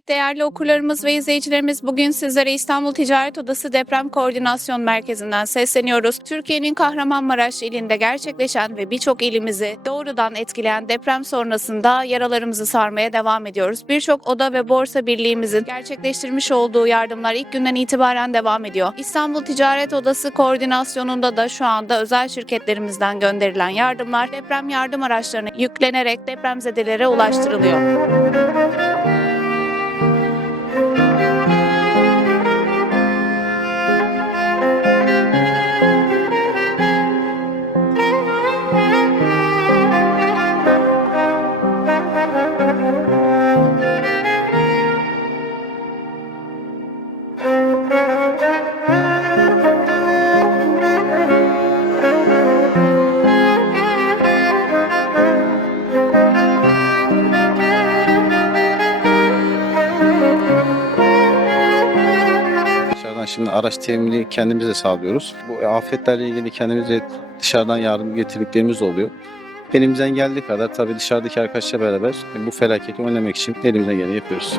Evet değerli okurlarımız ve izleyicilerimiz bugün sizlere İstanbul Ticaret Odası Deprem Koordinasyon Merkezi'nden sesleniyoruz. Türkiye'nin Kahramanmaraş ilinde gerçekleşen ve birçok ilimizi doğrudan etkileyen deprem sonrasında yaralarımızı sarmaya devam ediyoruz. Birçok oda ve borsa birliğimizin gerçekleştirmiş olduğu yardımlar ilk günden itibaren devam ediyor. İstanbul Ticaret Odası koordinasyonunda da şu anda özel şirketlerimizden gönderilen yardımlar deprem yardım araçlarına yüklenerek depremzedelere ulaştırılıyor. Şimdi araç temini kendimiz de sağlıyoruz. Bu afetlerle ilgili kendimize dışarıdan yardım getirdiklerimiz oluyor. Elimizden geldiği kadar tabii dışarıdaki arkadaşla beraber bu felaketi önlemek için elimizden geleni yapıyoruz.